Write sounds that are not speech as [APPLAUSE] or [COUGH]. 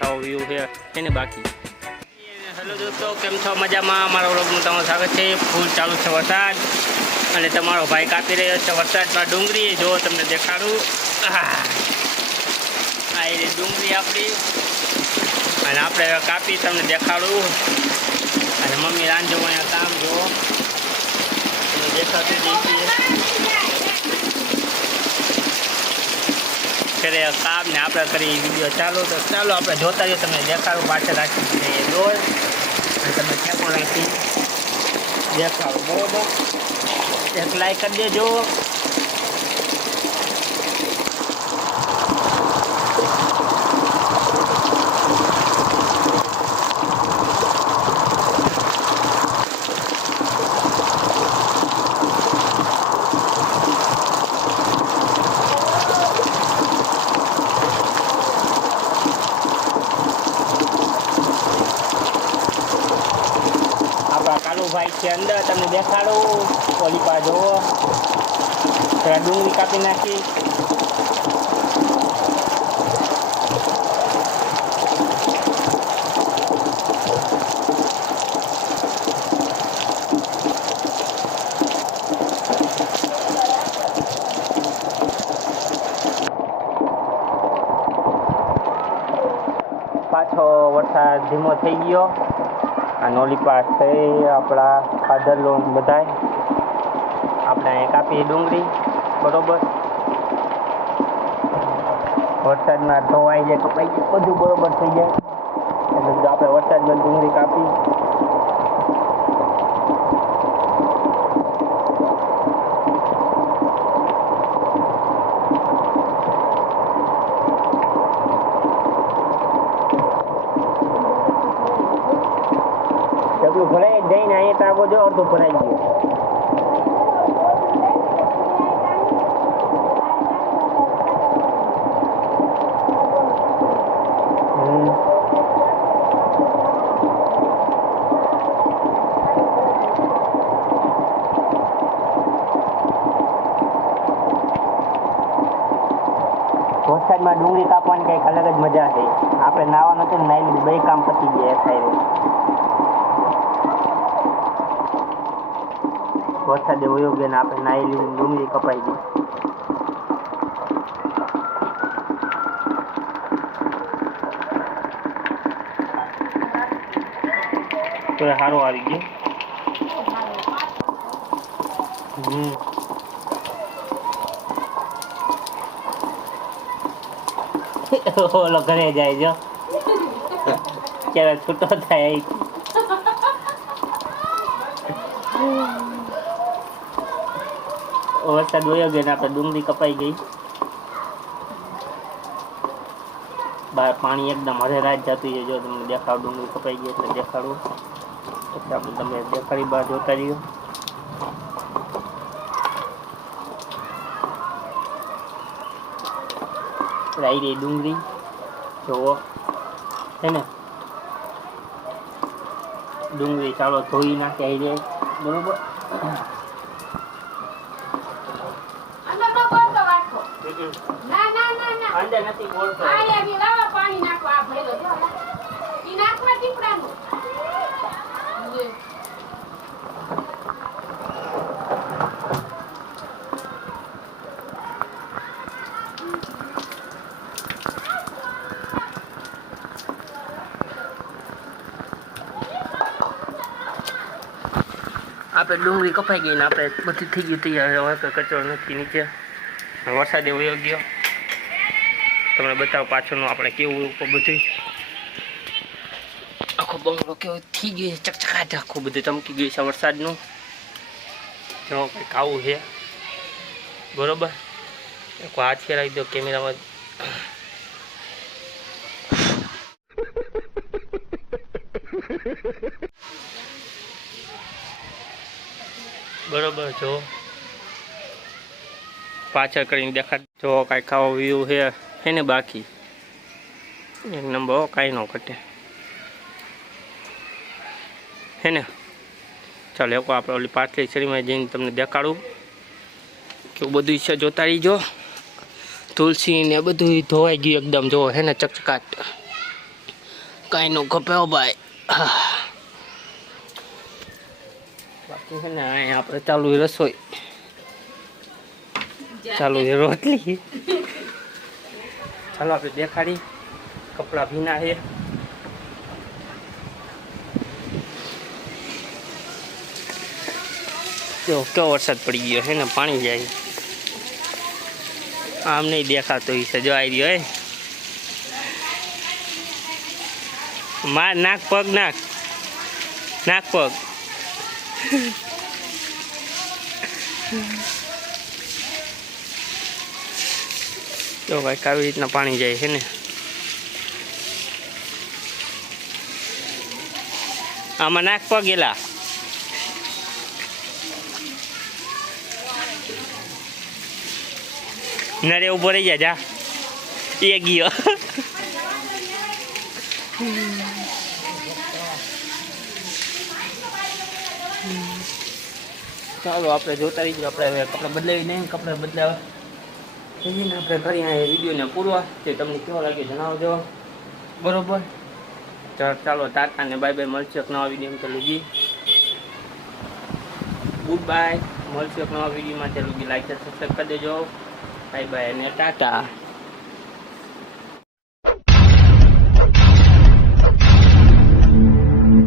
આવો વ્યૂ છે, એને બાકી. હેલો દોસ્તો, કેમ છો? મજામાં? મારા વ્લોગનું તમારું સ્વાગત છે. ફૂલ ચાલુ છે વરસાદ, અને તમારો ભાઈ કાપી રહ્યો છે વરસાદમાં ડુંગળી. જો તમને દેખાડું. આ એ ડુંગળી આપણી. અને આપણે કાપી તમને દેખાડું. અને મમ્મી રાંધવું અહીંયા કામ જુઓ દેખાતી જઈએ કરે કામ ને આપણે કરી વીડિયો ચાલુ. તો ચાલો આપણે જોતા રહીએ તમને દેખાડું, પાછળ રાખી જઈએ. ડોલ અને તમે ઠેકો રાખી દેખાડો, બરાબર? એક લાઈક કરી દેજો. આપણા કાલુભાઈ છે અંદર તમને દેખાડું ઓલી પા જુઓ થોડા ડુંગળી કાપી નાખી પાછો વરસાદ ધીમો થઈ ગયો આ નોલી પાસે આપણા ફાધર લોન બધાય. આપણે અહીં કાપીએ ડુંગળી, બરોબર. વરસાદમાં ધોવાઈ જાય કપાઈ જાય બધું બરોબર થઈ જાય. એટલે આપણે વરસાદમાં ડુંગળી કાપી ડબલું ભરાઈ જઈને અહીંયા તાબો જો અડધું ભરાઈ ગયું. ડુંગળી કાપવાની કંઈક અલગ જ મજા છે. આપણે નાવાનું હતું નાઈ લીધું. બે કામ પતી ગયા એક વરસાદે વયો ગયો ને આપણે નાઈ લીધું ડુંગળી કપાઈ ગઈ. તો સારું આવી ગયો. હમ. [LAUGHS] ઓલો ઘરે જાય જો. ક્યારે છૂટો થાય. વરસાદ વયો ગયો ને આપણે ડુંગળી કપાઈ ગઈ. બહાર પાણી એકદમ હરેરાજ જતું છે. જો તમને દેખાડું, ડુંગળી કપાઈ ગઈ એટલે દેખાડું. પછી આપણે તમે દેખાડી બહાર જોતા રહ્યો. રાઈ ડુંગળી. જોવો છે ને? ડુંગળી ચાલો ધોઈ નાખે આવી જાય બરોબર? આપણે ડુંગળી કપાઈ ગઈ ને આપણે બધી થઈ ગઈ તૈયાર. હવે કચરો નથી નીચે વરસાદે યોગ ગયો. તમને બતાવો પાછળનું આપણે કેવું બધું. આખો બંગલો કેવો થઈ ગયો છે ચકચકાટ આખું બધું ચમકી ગયું છે વરસાદનું. જો કંઈક આવું છે. બરોબર? એક હાથ ફેરાવી દો કેમેરામાં. બરોબર જો. પાછળ કરીને દેખાડ જો કાંઈ ખાવો વ્યૂ છે એને બાકી? એક નંબર કાંઈ ન ઘટે. હે ને? ચાલો, એક આપણે ઓલી પાછલી શરીરમાં જઈને તમને દેખાડું. કેવું બધું છે, જોતા રહીજો. તુલસી ને બધું ધોવાઈ ગયું એકદમ, જો હે ને, ચકચકાટ. કાંઈ નો ખપે ભાઈ. બાકી છે ને, અહીંયા આપણે ચાલુ રસોઈ. ચાલુ છે રોટલી. ચાલો આપણે દેખાડી. કપડાં ભીના છે. જો, કેવો વરસાદ પડી ગયો છે ને, પાણી જાય. આમ નહીં દેખાતો છે જો આવી રહ્યો, હે. માર નાક પગ, નાક. નાક પગ. જો ભાઈ આવી રીતના પાણી જાય છે ને. આમાં નાક પગેલા. નરે ઊભો રહી જા જા. એ ગયો. ચાલો, આપણે જોતા રહીશું. આપણે કપડાં બદલાવી નહીં, કપડાં બદલાવા. જઈને આપણે કરી આ વિડીયોને પૂરવા તે તમને કેવો લાગે જણાવજો બરોબર. ચાલ, ચાલો ટાટા ને બાય બાય મળશે એક નવા વિડીયોમાં. ચાલુ, જી. ગુડ બાય મળશે એક નવા વિડીયોમાં. ચાલુ લાઈક સબસ્ક્રાઈબ કરી દેજો. બાય બાય અને ટાટા.